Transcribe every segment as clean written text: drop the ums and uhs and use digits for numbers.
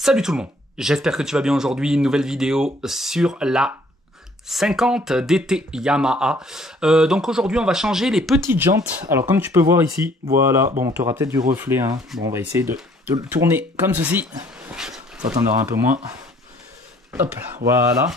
Salut tout le monde, j'espère que tu vas bien aujourd'hui, une nouvelle vidéo sur la 50 DT Yamaha. Donc aujourd'hui on va changer les petites jantes. Alors comme tu peux voir ici, voilà, bon tu auras peut-être du reflet, hein. Bon on va essayer de le tourner comme ceci, ça t'en aura un peu moins. Hop là, voilà.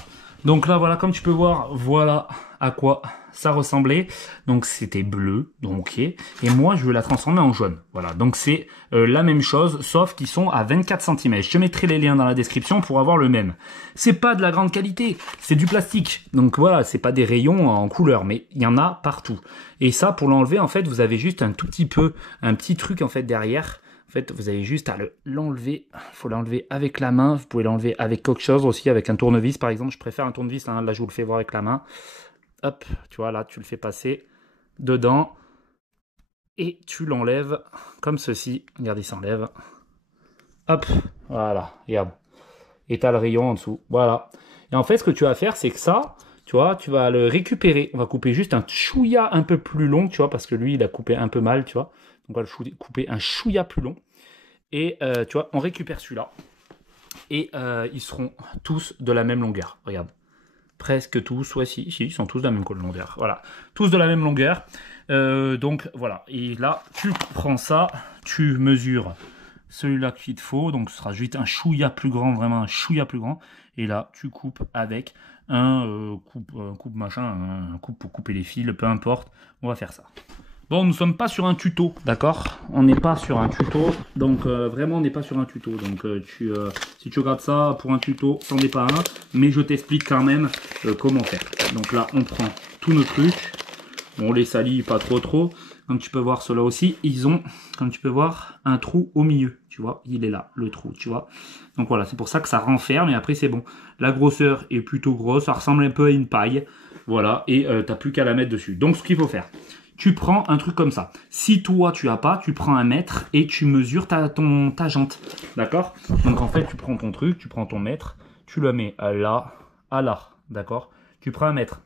Donc là voilà, comme tu peux voir, voilà à quoi ça ressemblait. Donc c'était bleu, donc ok. Et moi je veux la transformer en jaune. Voilà, donc c'est la même chose, sauf qu'ils sont à 24 cm. Je te mettrai les liens dans la description pour avoir le même. C'est pas de la grande qualité, c'est du plastique. Donc voilà, c'est pas des rayons en couleur, mais il y en a partout. Et ça, pour l'enlever, en fait, vous avez juste un tout petit peu, un petit truc en fait derrière. En fait, vous avez juste à l'enlever. Il faut l'enlever avec la main. Vous pouvez l'enlever avec quelque chose aussi, avec un tournevis par exemple. Je préfère un tournevis, hein. Là je vous le fais voir avec la main. Hop, tu vois, là tu le fais passer dedans. Et tu l'enlèves comme ceci. Regarde, il s'enlève. Hop, voilà, regarde. Et tu as le rayon en dessous. Voilà. Et en fait, ce que tu vas faire, c'est que ça, tu vois, tu vas le récupérer. On va couper juste un chouïa un peu plus long, tu vois, parce que lui, il a coupé un peu mal, tu vois. Donc on va le couper un chouïa plus long. Et tu vois, on récupère celui-là. Et ils seront tous de la même longueur. Regarde. Presque tous. Ouais, si, ils sont tous de la même longueur. Voilà. Tous de la même longueur. Donc voilà. Et là, tu prends ça. Tu mesures celui-là qu'il te faut. Donc ce sera juste un chouïa plus grand. Vraiment un chouïa plus grand. Et là, tu coupes avec un coupe machin. Un coupe pour couper les fils. Peu importe. On va faire ça. Bon, nous ne sommes pas sur un tuto, d'accord? On n'est pas sur un tuto, donc vraiment on n'est pas sur un tuto. Donc si tu regardes ça pour un tuto, c'en est pas un, mais je t'explique quand même comment faire. Donc là, on prend tous nos trucs, on les salit pas trop. Comme tu peux voir, ceux-là aussi, ils ont, comme tu peux voir, un trou au milieu, tu vois, il est là, le trou, tu vois. Donc voilà, c'est pour ça que ça renferme, et après c'est bon. La grosseur est plutôt grosse, ça ressemble un peu à une paille, voilà, et t'as plus qu'à la mettre dessus. Donc ce qu'il faut faire, tu prends un truc comme ça. Si toi, tu as pas, tu prends un mètre et tu mesures ta jante. D'accord? Donc, en fait, tu prends ton truc, tu prends ton mètre, tu le mets à là, d'accord? Tu prends un mètre.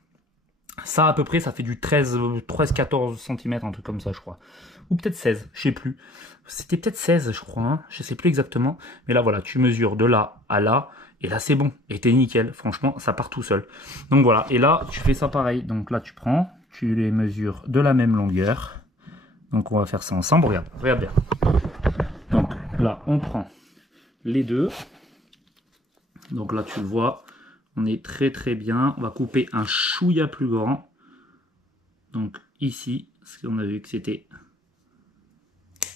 Ça, à peu près, ça fait du 13-14 cm, un truc comme ça, je crois. Ou peut-être 16, je sais plus. C'était peut-être 16, je crois, hein, je sais plus exactement. Mais là, voilà, tu mesures de là à là. Et là, c'est bon. Et t'es nickel. Franchement, ça part tout seul. Donc, voilà. Et là, tu fais ça pareil. Donc là, tu prends... Tu les mesures de la même longueur. Donc on va faire ça ensemble. Regarde bien. Donc là, on prend les deux. Donc là, tu le vois, on est très bien. On va couper un chouïa plus grand. Donc ici, parce qu'on a vu que c'était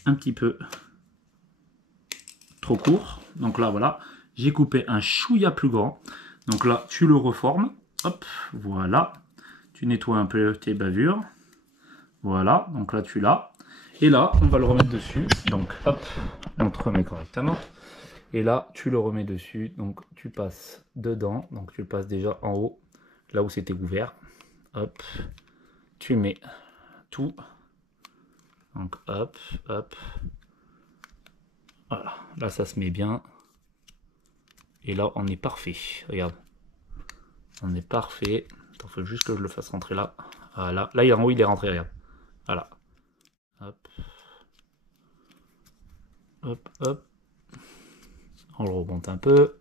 un petit peu trop court. Donc là, voilà, j'ai coupé un chouïa plus grand. Donc là, tu le reformes. Hop, voilà. Tu nettoies un peu tes bavures. Voilà, donc là tu l'as. Et là, on va le remettre dessus. Donc hop, on te remet correctement. Et là, tu le remets dessus. Donc tu passes dedans. Donc tu le passes déjà en haut, là où c'était ouvert. Hop, tu mets tout. Donc hop. Voilà, là ça se met bien. Et là, on est parfait. Regarde. On est parfait. Il faut juste que je le fasse rentrer là. Voilà. Là, en haut, il est rentré, regarde. Voilà. Hop. On le remonte un peu.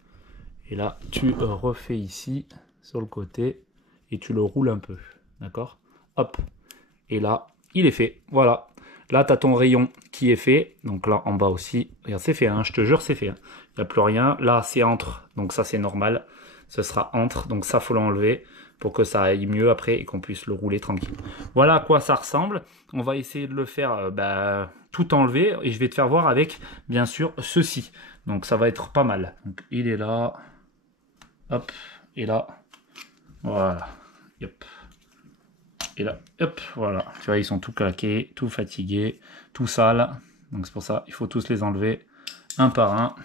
Et là, tu refais ici, sur le côté. Et tu le roules un peu. D'accord? Hop. Et là, il est fait. Voilà. Là, tu as ton rayon qui est fait. Donc là, en bas aussi. Regarde, c'est fait. Hein, je te jure, c'est fait. Hein. Il n'y a plus rien. Là, c'est entre. Donc ça, c'est normal. Ce sera entre. Donc ça, faut l'enlever pour que ça aille mieux après et qu'on puisse le rouler tranquille. Voilà à quoi ça ressemble. On va essayer de le faire tout enlever et je vais te faire voir avec, bien sûr, ceci. Donc ça va être pas mal. Donc il est là. Hop. Et là. Voilà. Hop. Et là. Hop. Voilà. Tu vois, ils sont tout claqués, tout fatigués, tout sales. Donc c'est pour ça, il faut tous les enlever un par un.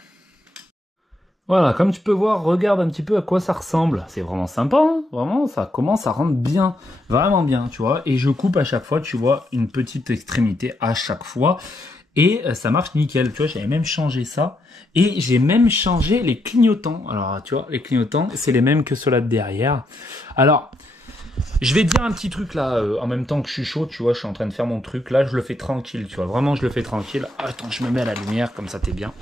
Voilà, comme tu peux voir, regarde un petit peu à quoi ça ressemble. C'est vraiment sympa, hein, vraiment, ça commence à rendre bien, vraiment bien, tu vois. Et je coupe à chaque fois, tu vois, une petite extrémité à chaque fois. Et ça marche nickel, tu vois, j'avais même changé ça. Et j'ai même changé les clignotants. Alors, tu vois, les clignotants, c'est les mêmes que ceux-là de derrière. Alors, Je vais te dire un petit truc là, en même temps que je suis chaud, tu vois, je suis en train de faire mon truc. Là, je le fais tranquille, tu vois. Vraiment, je le fais tranquille. Attends, je me mets à la lumière, comme ça, t'es bien.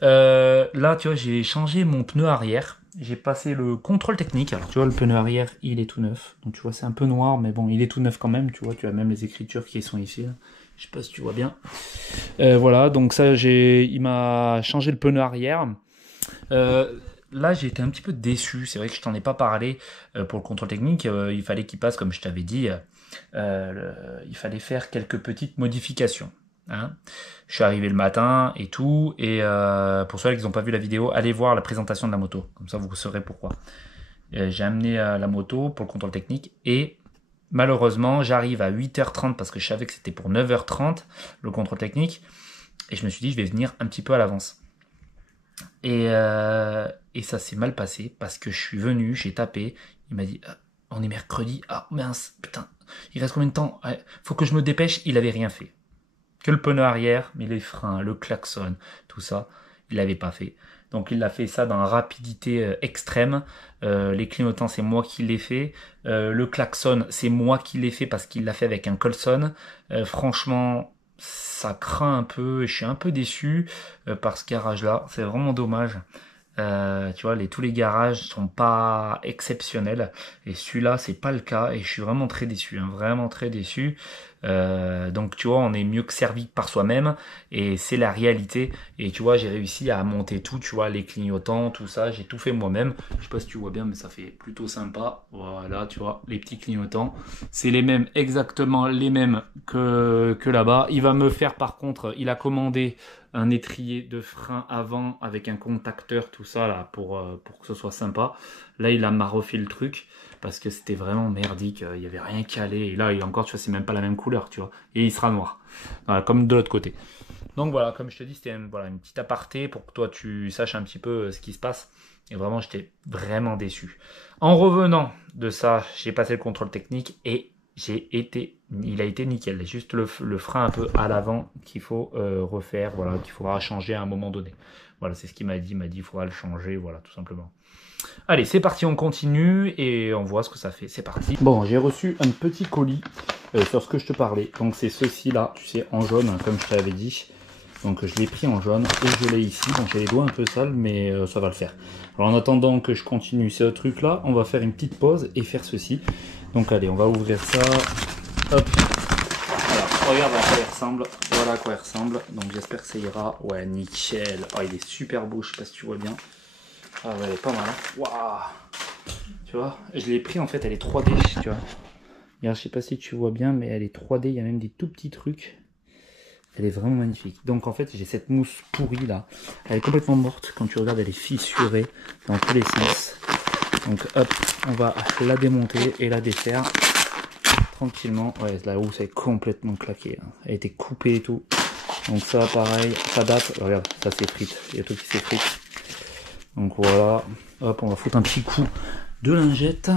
Là, tu vois, j'ai changé mon pneu arrière. J'ai passé le contrôle technique. Alors, tu vois, le pneu arrière, il est tout neuf. Donc, tu vois, c'est un peu noir, mais bon, il est tout neuf quand même. Tu vois, tu as même les écritures qui sont ici. Là. Je sais pas si tu vois bien. Voilà, donc ça, il m'a changé le pneu arrière. Là, j'ai été un petit peu déçu. C'est vrai que je t'en ai pas parlé pour le contrôle technique. Il fallait qu'il passe, comme je t'avais dit, il fallait faire quelques petites modifications. Hein. Je suis arrivé le matin et tout. Et pour ceux qui n'ont pas vu la vidéo, allez voir la présentation de la moto. Comme ça, vous saurez pourquoi. J'ai amené la moto pour le contrôle technique et malheureusement, j'arrive à 8h30 parce que je savais que c'était pour 9h30 le contrôle technique. Et je me suis dit, je vais venir un petit peu à l'avance. Et ça s'est mal passé parce que je suis venu, j'ai tapé, il m'a dit on est mercredi, ah mince, putain, il reste combien de temps? Faut que je me dépêche, il avait rien fait. Que le pneu arrière, mais les freins, le klaxon, tout ça, il l'avait pas fait. Donc il a fait ça dans une rapidité extrême. Les clignotants, c'est moi qui l'ai fait. Le klaxon, c'est moi qui l'ai fait parce qu'il l'a fait avec un Colson. Franchement, ça craint un peu et je suis un peu déçu par ce garage-là. C'est vraiment dommage. Tu vois, tous les garages sont pas exceptionnels et celui-là c'est pas le cas et je suis vraiment très déçu, hein, vraiment très déçu. Donc tu vois, on est mieux que servi par soi-même et c'est la réalité. Et tu vois, j'ai réussi à monter tout, tu vois, les clignotants, tout ça, j'ai tout fait moi-même. Je sais pas si tu vois bien, mais ça fait plutôt sympa. Voilà, tu vois, les petits clignotants, c'est les mêmes, exactement les mêmes que là-bas. Il va me faire par contre, il a commandé un étrier de frein avant avec un contacteur, tout ça là pour que ce soit sympa. Là il m'a refait le truc parce que c'était vraiment merdique, il y avait rien calé et là il encore tu vois c'est même pas la même couleur tu vois et il sera noir voilà, comme de l'autre côté. Donc voilà, comme je te dis, c'était voilà, une petite aparté pour que toi tu saches un petit peu ce qui se passe et vraiment j'étais vraiment déçu. En revenant de ça, j'ai passé le contrôle technique et il a été nickel. Juste le frein un peu à l'avant qu'il faut refaire, voilà, qu'il faudra changer à un moment donné. Voilà, c'est ce qu'il m'a dit. Il m'a dit qu'il faudra le changer, voilà, tout simplement. Allez, c'est parti, on continue et on voit ce que ça fait. C'est parti. Bon, j'ai reçu un petit colis sur ce que je te parlais. Donc c'est ceci-là, tu sais, en jaune, comme je t'avais dit. Donc je l'ai pris en jaune et je l'ai ici. Donc j'ai les doigts un peu sales, mais ça va le faire. Alors en attendant que je continue ce truc-là, on va faire une petite pause et faire ceci. Donc allez, on va ouvrir ça. Hop. Voilà, regarde à quoi il ressemble. Voilà à quoi il ressemble. Donc j'espère que ça ira. Ouais, nickel. Oh, il est super beau, je sais pas si tu vois bien. Ah ouais, elle est pas mal. Hein. Waouh. Tu vois, je l'ai pris en fait, elle est 3D, tu vois. Regarde, je sais pas si tu vois bien, mais elle est 3D, il y a même des tout petits trucs. Elle est vraiment magnifique. Donc en fait, j'ai cette mousse pourrie là. Elle est complètement morte. Quand tu regardes, elle est fissurée dans tous les sens. Donc hop, on va la démonter et la défaire tranquillement. Ouais, la housse est complètement claquée. Hein. Elle a été coupée et tout. Donc ça, pareil, ça date. Regarde, ça s'effrite. Il y a tout qui s'effrite. Donc voilà. Hop, on va foutre un petit coup de lingette.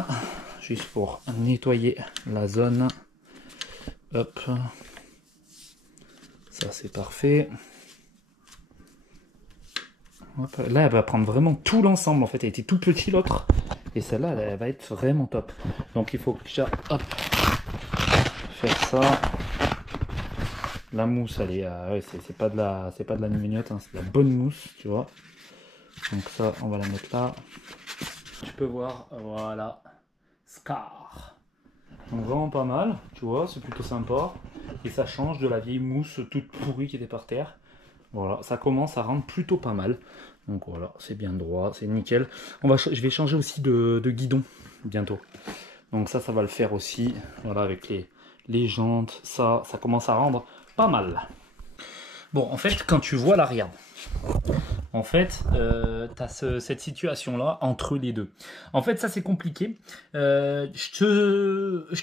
Juste pour nettoyer la zone. Hop. Ça, c'est parfait. Hop. Là, elle va prendre vraiment tout l'ensemble. En fait, elle était tout petit l'autre. Et celle-là, elle va être vraiment top. Donc, il faut déjà, hop, faire ça. La mousse, elle est, ouais, c'est pas de la mignotte, hein, c'est de la bonne mousse, tu vois. Donc ça, on va la mettre là. Tu peux voir, voilà, Scar. Donc vraiment pas mal, tu vois, c'est plutôt sympa. Et ça change de la vieille mousse toute pourrie qui était par terre. Voilà, ça commence à rendre plutôt pas mal. Donc voilà, c'est bien droit, c'est nickel. Je vais changer aussi de guidon bientôt. Donc ça va le faire aussi. Voilà, avec les jantes, ça commence à rendre pas mal. Bon, en fait, quand tu vois l'arrière, en fait, tu as cette situation-là entre les deux. En fait, ça, c'est compliqué. Je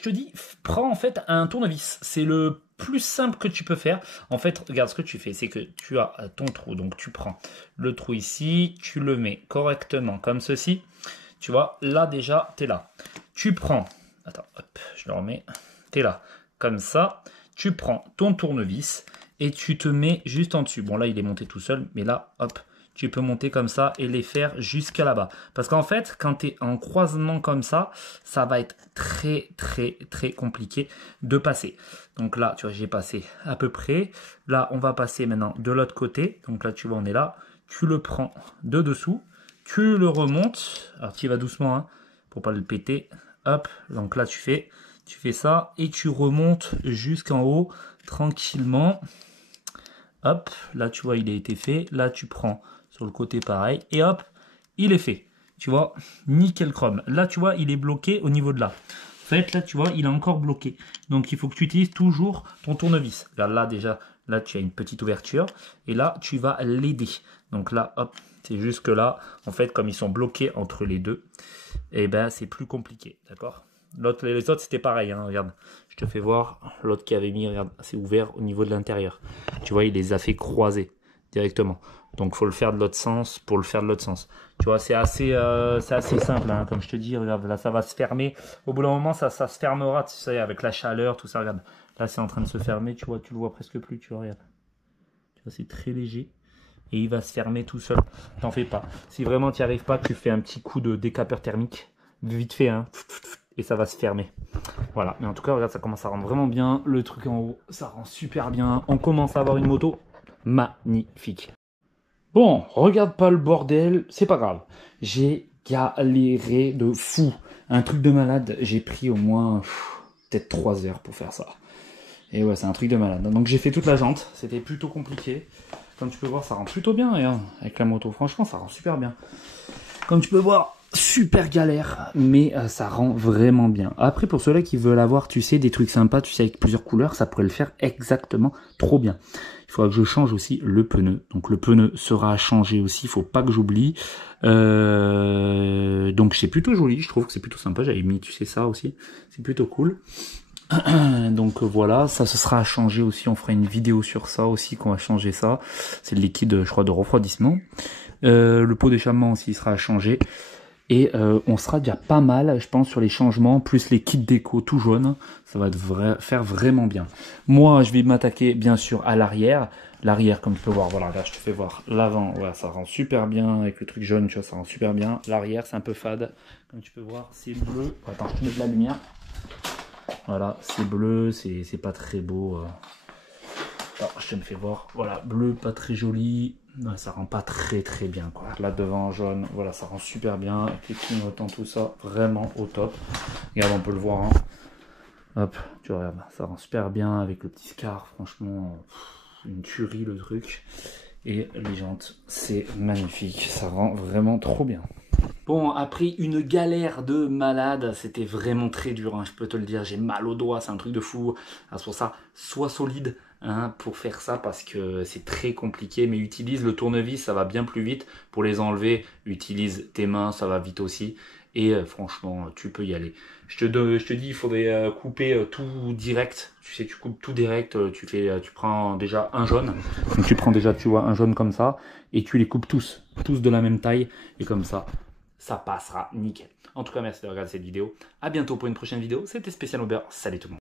te dis, prends en fait un tournevis. C'est le plus simple que tu peux faire. En fait, regarde ce que tu fais. C'est que tu as ton trou. Donc, tu prends le trou ici. Tu le mets correctement comme ceci. Tu vois, là, déjà, tu es là. Tu prends... Attends, hop, je le remets. Tu es là. Comme ça, tu prends ton tournevis et tu te mets juste en dessus. Bon, là, il est monté tout seul. Mais là, hop... tu peux monter comme ça et les faire jusqu'à là-bas. Parce qu'en fait, quand tu es en croisement comme ça va être très compliqué de passer. Donc là, tu vois, j'ai passé à peu près. Là, on va passer maintenant de l'autre côté. Donc là, tu vois, on est là. Tu le prends de dessous, tu le remontes. Alors, tu y vas doucement, hein, pour pas le péter. Hop, donc là, tu fais ça et tu remontes jusqu'en haut tranquillement. Hop, là, tu vois, il a été fait. Là, tu prends sur le côté pareil et hop, il est fait. Tu vois, nickel chrome. Là, tu vois, il est bloqué au niveau de là. En fait, là, tu vois, il est encore bloqué. Donc, il faut que tu utilises toujours ton tournevis. Regarde, là, déjà, là, tu as une petite ouverture. Et là, tu vas l'aider. Donc là, hop, c'est jusque là. En fait, comme ils sont bloqués entre les deux, et ben, c'est plus compliqué. D'accord? Les autres, c'était pareil. Hein, regarde, je te fais voir. L'autre qui avait mis, regarde, c'est ouvert au niveau de l'intérieur. Tu vois, il les a fait croiser directement. Donc, il faut le faire de l'autre sens pour le faire de l'autre sens. Tu vois, c'est assez simple. Hein, comme je te dis, regarde, là, ça va se fermer. Au bout d'un moment, ça se fermera, tu sais, avec la chaleur, tout ça. Regarde, là, c'est en train de se fermer. Tu vois, tu le vois presque plus. Tu vois, regarde. Tu vois, c'est très léger. Et il va se fermer tout seul. T'en fais pas. Si vraiment tu n'y arrives pas, tu fais un petit coup de décapeur thermique. Vite fait, hein. Et ça va se fermer. Voilà. Mais en tout cas, regarde, ça commence à rendre vraiment bien. Le truc en haut, ça rend super bien. On commence à avoir une moto magnifique. Bon, regarde pas le bordel. C'est pas grave. J'ai galéré de fou. Un truc de malade. J'ai pris au moins peut-être 3 heures pour faire ça. Et ouais, c'est un truc de malade. Donc j'ai fait toute la jante. C'était plutôt compliqué. Comme tu peux voir, ça rend plutôt bien, hein, avec la moto. Franchement, ça rend super bien. Comme tu peux voir, super galère, mais ça rend vraiment bien. Après, pour ceux-là qui veulent avoir, tu sais, des trucs sympas, tu sais, avec plusieurs couleurs, ça pourrait le faire exactement trop bien. Il faudra que je change aussi le pneu. Donc le pneu sera à changer aussi, il faut pas que j'oublie. Donc c'est plutôt joli, je trouve que c'est plutôt sympa. J'avais mis, tu sais, ça aussi. C'est plutôt cool. Donc voilà, ça ce sera à changer aussi, on fera une vidéo sur ça aussi, qu'on va changer ça. C'est le liquide, je crois, de refroidissement. Le pot d'échappement aussi sera à changer. Et on sera déjà pas mal, je pense, sur les changements, plus les kits déco tout jaunes. Ça va faire vraiment bien. Moi, je vais m'attaquer bien sûr à l'arrière. L'arrière, comme tu peux voir, voilà, là je te fais voir l'avant, voilà, ça rend super bien avec le truc jaune, tu vois, ça rend super bien. L'arrière, c'est un peu fade, comme tu peux voir, c'est bleu. Attends, je te mets de la lumière. Voilà, c'est bleu, c'est pas très beau. Alors, je te me fais voir. Voilà, bleu, pas très joli. Non, ça rend pas très bien, quoi. Là devant, jaune, voilà, ça rend super bien. Avec les clignotants, tout ça, vraiment au top. Regarde, on peut le voir. Hein. Hop, tu regardes, ça rend super bien avec le petit scar. Franchement, une tuerie le truc. Et les jantes, c'est magnifique. Ça rend vraiment trop bien. Bon, après une galère de malade, c'était vraiment très dur, hein, je peux te le dire, j'ai mal aux doigts, c'est un truc de fou. C'est pour ça, sois solide hein, pour faire ça parce que c'est très compliqué, mais utilise le tournevis, ça va bien plus vite. Pour les enlever, utilise tes mains, ça va vite aussi. Et franchement, tu peux y aller. Je te dis, il faudrait couper tout direct. Tu sais, tu coupes tout direct. Tu prends déjà un jaune. Donc tu prends déjà, tu vois, un jaune comme ça. Et tu les coupes tous de la même taille. Et comme ça passera nickel. En tout cas, merci de regarder cette vidéo. À bientôt pour une prochaine vidéo. C'était Spécial Aubert. Salut tout le monde.